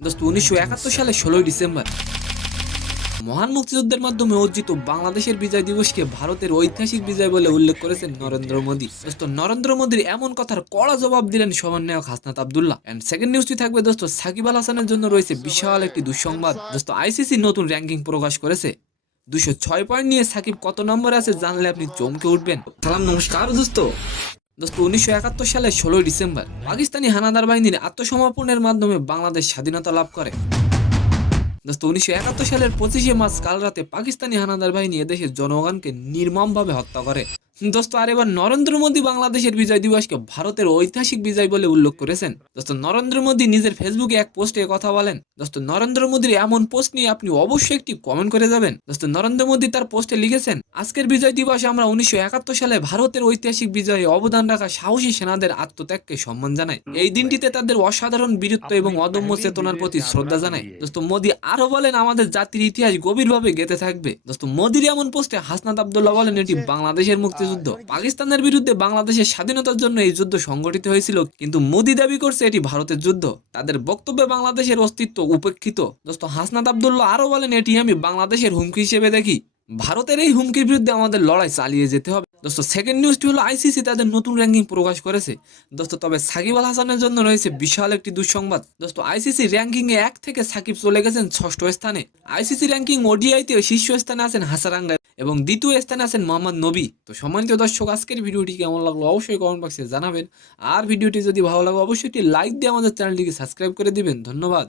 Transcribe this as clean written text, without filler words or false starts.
দোস্ত 1971 সালে 16ই ডিসেম্বর মহান মুক্তিযুদ্ধের মাধ্যমে অর্জিত বাংলাদেশের বিজয় দিবসকে ভারতের ঐতিহাসিক বিজয় বলে উল্লেখ করেছেন নরেন্দ্র মোদী। দোস্ত নরেন্দ্র মোদীর এমন কথার কড়া জবাব দিলেন সমন্বয়ক হাসনাত আব্দুল্লাহ। এন্ড সেকেন্ড নিউজটি থাকবে দোস্ত সাকিব আল হাসানের জন্য রয়েছে বিশাল একটি দুঃসংবাদ। দোস্ত আইসিসি নতুন র্যাঙ্কিং প্রকাশ করেছে। 206 পয়েন্ট নিয়ে সাকিব কত নম্বরে আছে জানলে আপনি চমকে উঠবেন। সালাম নমস্কার দোস্ত। দোস্ত 1971 সালের 16ই ডিসেম্বর পাকিস্তানি হানাদার বাহিনীর আত্মসমর্পণের মাধ্যমে বাংলাদেশ স্বাধীনতা লাভ করে। দোস্ত 1971 সালের 25শে মার্চ কাল রাতে পাকিস্তানি হানাদার বাহিনী এদেশের জনগণকে নির্মমভাবে হত্যা করে। দোস্ত আর এবার নরেন্দ্র মোদী বাংলাদেশের বিজয় দিবসকে ভারতের ঐতিহাসিক বিজয় বলে উল্লেখ করেছেন। দোস্ত নরেন্দ্র মোদী নিজের ফেসবুকে এক পোস্টে কথা বলেন। দোস্ত নরেন্দ্র মোদীর এমন পোস্ট নিয়ে আপনি অবশ্যই একটি কমেন্ট করে যাবেন। দোস্ত নরেন্দ্র মোদী তার পোস্টে লিখেছেন, আজকের বিজয় দিবসে আমরা 1971 সালে ভারতের ঐতিহাসিক বিজয়ে অবদান রাখা সাহসী সেনাদের আত্মত্যাগকে সম্মান জানাই। এই দিনটিতে তাদের অসাধারণ বীরত্ব এবং অদম্য চেতনার প্রতি শ্রদ্ধা জানাই। দোস্ত মোদী আরো বলেন, আমাদের জাতির ইতিহাস গভীরভাবে গেঁথে থাকবে। দোস্ত মোদীর এমন পোস্টে হাসনাত আব্দুল্লাহ বলেন, এটি বাংলাদেশের মুক্তিযুদ্ধ। পাকিস্তানের বিরুদ্ধে বাংলাদেশের স্বাধীনতার জন্য এই যুদ্ধ সংগঠিত হয়েছিল, কিন্তু মোদী দাবি করছে এটি ভারতের যুদ্ধ। তাদের বক্তব্যে বাংলাদেশের অস্তিত্ব উপেক্ষিত। দোস্ত হাসনাত আব্দুল্লাহ আরো বলেন, এটি আমি বাংলাদেশের হুমকি হিসেবে দেখি। ভারতের এই হুমকির বিরুদ্ধে আমাদের লড়াই চালিয়ে যেতে হবে। দোস্ত সেকেন্ড নিউজটি হলো আইসিসি তাদের নতুন র্যাঙ্কিং প্রকাশ করেছে। দোস্ত তবে সাকিব আল হাসানের জন্য রয়েছে বিশাল একটি দুঃসংবাদ। দোস্ত আইসিসি র্যাঙ্কিং এ 1 থেকে সাকিব চলে গেছেন 6ষ্ঠ স্থানে। আইসিসি র্যাঙ্কিং ওডিআইতে শীর্ষ স্থানে আছেন হাসারাঙ্গা এবং দ্বিতীয় স্থানে আছেন মোহাম্মদ নবী। তো সম্মানিত দর্শক, আজকের ভিডিওটি কেমন লাগলো অবশ্যই কমেন্ট বক্সে জানাবেন। আর ভিডিওটি যদি ভালো লাগে অবশ্যই একটি লাইক দিয়ে আমাদের চ্যানেলটিকে সাবস্ক্রাইব করে দিবেন। ধন্যবাদ।